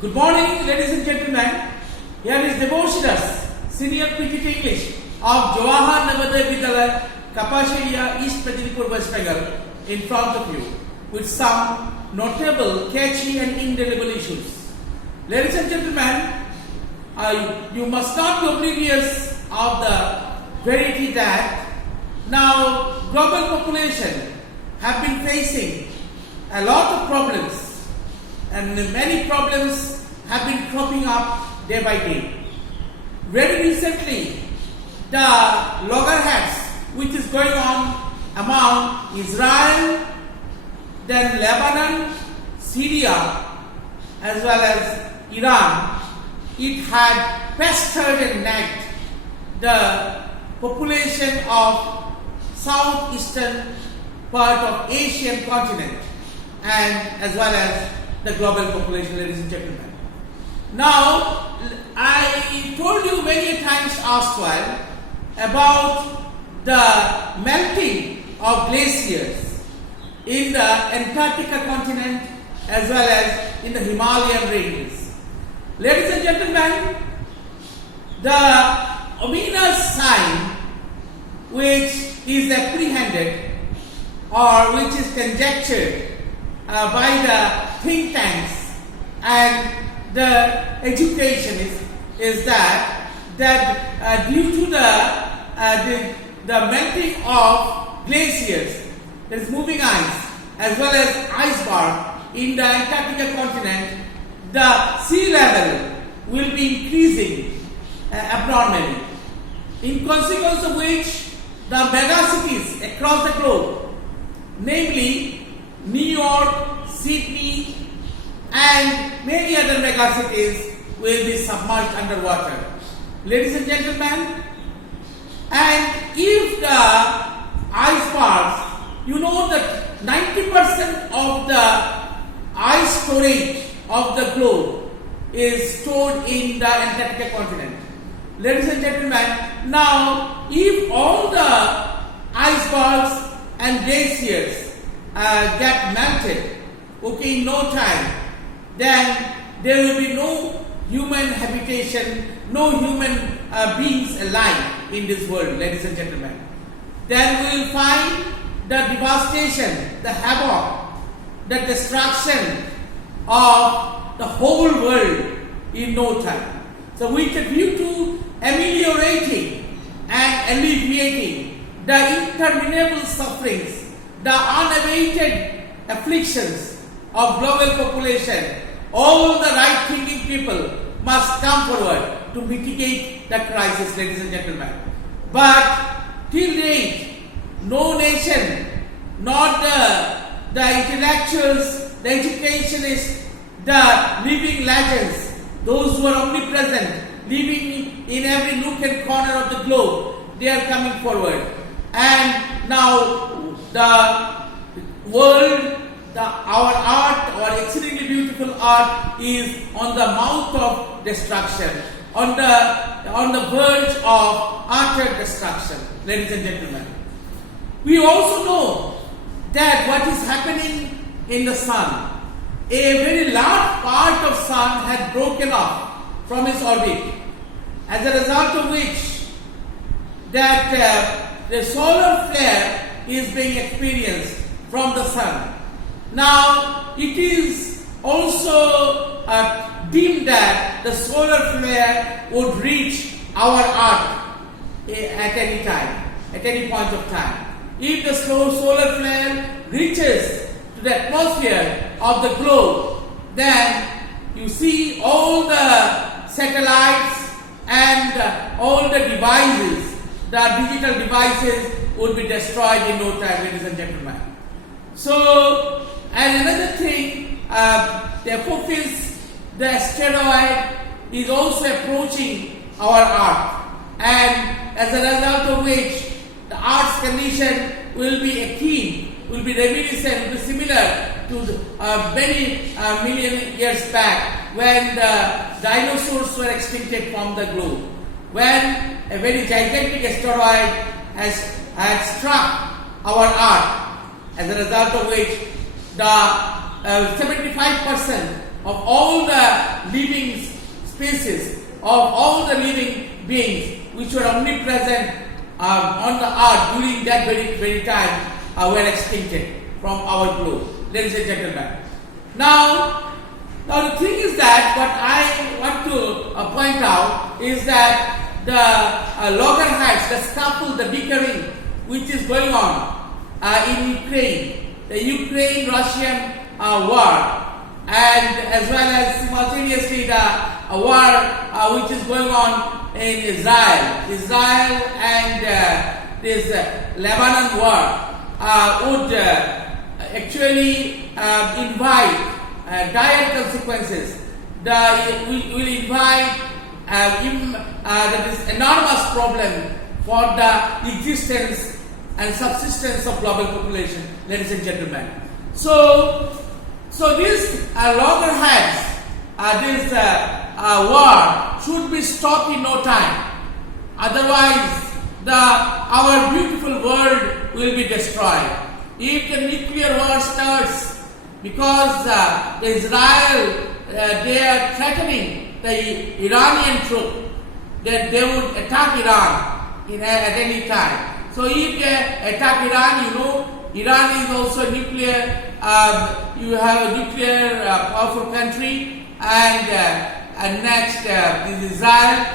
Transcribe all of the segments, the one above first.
Good morning, ladies and gentlemen. Here is Debarshi, Senior Cricket English of Jawahar Navodaya Vidyalaya, Kapashia, East Medinipur, West Bengal, in front of you with some notable, catchy and indelible issues. Ladies and gentlemen, you must not be oblivious of the verity that now global population have been facing a lot of problems, and many problems have been cropping up day by day. Very recently, the loggerheads which is going on among Israel, then Lebanon, Syria, as well as Iran, it had pestered and nagged the population of southeastern part of Asian continent and as well as the global population, ladies and gentlemen. Now, I told you many times erstwhile about the melting of glaciers in the Antarctica continent as well as in the Himalayan ranges. Ladies and gentlemen, the ominous sign which is apprehended or which is conjectured by the think tanks and the education is that due to the melting of glaciers, there is moving ice as well as iceberg in the Antarctica continent, the sea level will be increasing abnormally. In consequence of which, the megacities across the globe, namely New York, Sydney, and many other megacities will be submerged underwater. Ladies and gentlemen, and if the icebergs, you know that 90% of the ice storage of the globe is stored in the Antarctica continent. Ladies and gentlemen, now if all the icebergs and glaciers get melted, in no time, then there will be no human habitation, no human beings alive in this world, ladies and gentlemen. Then we will find the devastation, the havoc, the destruction of the whole world in no time. So with a view to ameliorating and alleviating the interminable sufferings, the unabated afflictions of global population, all the right-thinking people must come forward to mitigate the crisis, ladies and gentlemen. But till date, no nation, not the intellectuals, the educationists, the living legends, those who are omnipresent, living in every nook and corner of the globe, they are coming forward. And now the world, our art, our exceedingly beautiful art is on the mouth of destruction, on the verge of utter destruction, ladies and gentlemen. We also know that what is happening in the sun, a very large part of sun had broken off from its orbit, as a result of which that the solar flare is being experienced from the sun. Now, it is also deemed that the solar flare would reach our Earth at any time, at any point of time. If the solar flare reaches to the atmosphere of the globe, then you see all the satellites and all the devices, the digital devices would be destroyed in no time, ladies and gentlemen. So, and another thing, the Apophis, the asteroid, is also approaching our Earth, and as a result of which, the Earth's condition will be akin, will be reminiscent, will be similar to many million years back when the dinosaurs were extincted from the globe, when a very gigantic asteroid had struck our Earth, as a result of which the 75% of all the living species, of all the living beings which were omnipresent on the earth during that very time were extincted from our globe, ladies and gentlemen. Now the thing is that what I want to point out is that the loggerheads, the scuffle, the bickering which is going on in Ukraine, the Ukraine-Russian war, and as well as simultaneously the war which is going on in Israel and this Lebanon war would actually invite dire consequences. Will invite this enormous problem for the existence and subsistence of global population, ladies and gentlemen. So these loggerheads, this war should be stopped in no time. Otherwise, our beautiful world will be destroyed. If the nuclear war starts, because Israel, they are threatening the Iranian troop that they would attack Iran at any time. So if they attack Iran, Iran is also a nuclear. You have a nuclear powerful country, and next is Israel.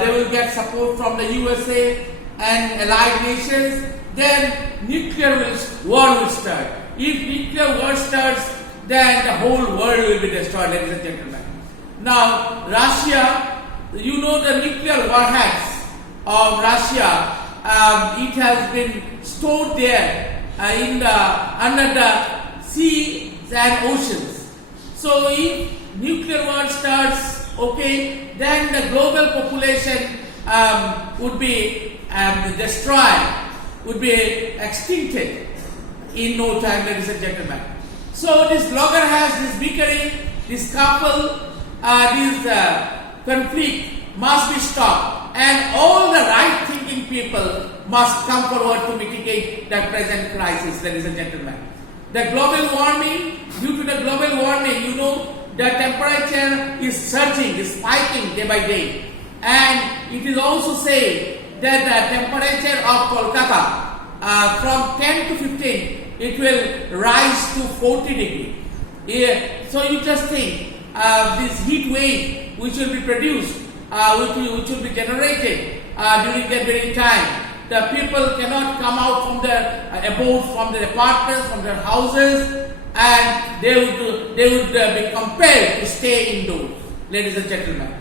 They will get support from the USA and allied nations. Then nuclear war will start. If nuclear war starts, then the whole world will be destroyed, ladies and gentlemen. Now, Russia, the nuclear warheads of Russia, it has been stored there under the seas and oceans. So, if nuclear war starts, then the global population would be destroyed, would be extincted in no time, ladies and gentlemen. So this loggerheads, this bickering, this scuffle, this conflict must be stopped, and all the right-thinking people must come forward to mitigate the present crisis, ladies and gentlemen. The global warming, due to the global warming, the temperature is surging, is spiking day by day, and it is also said that the temperature of Kolkata from 10 to 15, it will rise to 40 degrees. So you just think this heat wave which will be produced, which will be generated during that very time. The people cannot come out from their abodes, from their apartments, from their houses, and they would be compelled to stay indoors, ladies and gentlemen.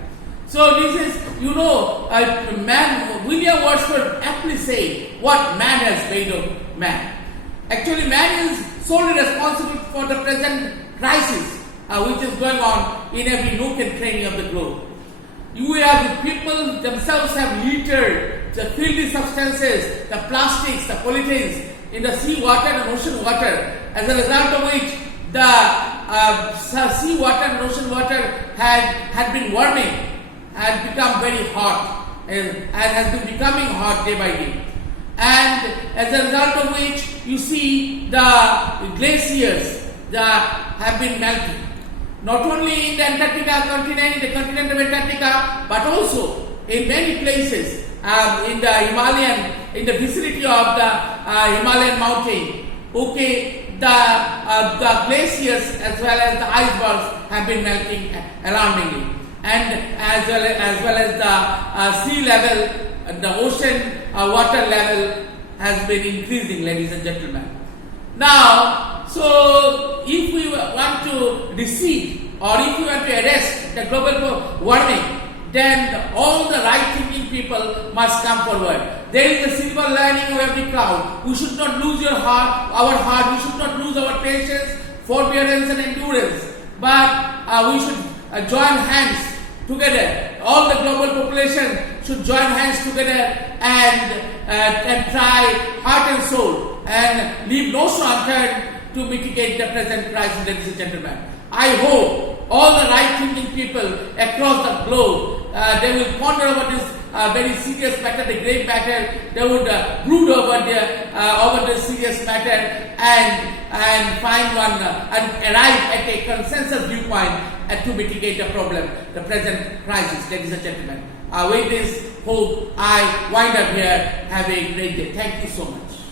So this is, man, William Wordsworth aptly said, what man has made of man. Actually, man is solely responsible for the present crisis which is going on in every nook and cranny of the globe. The people themselves have littered the filthy substances, the plastics, the pollutants in the sea water and ocean water, as a result of which the sea water and ocean water had been warming, had become very hot, and has been becoming hot day by day. And as a result of which, you see the glaciers have been melting. Not only in the Antarctica continent, the continent of Antarctica, but also in many places in the vicinity of the Himalayan mountain. The glaciers as well as the icebergs have been melting alarmingly, and as well as the sea level, the ocean water level has been increasing, ladies and gentlemen. Now, so if we want to recede or if we want to arrest the global warming, then all the right-thinking people must come forward. There is a silver lining of every cloud. We should not lose our heart. We should not lose our patience, forbearance, and endurance. But we should join hands together. All the global population should join hands together and try heart and soul and leave no stone unturned to mitigate the present crisis, ladies and gentlemen. I hope all the right-thinking people across the globe, they will ponder over this very serious matter, the grave matter. They would brood over the serious matter and find one and arrive at a consensus viewpoint and to mitigate the problem, the present crisis, ladies and gentlemen. With this hope, I wind up here. Have a great day. Thank you so much.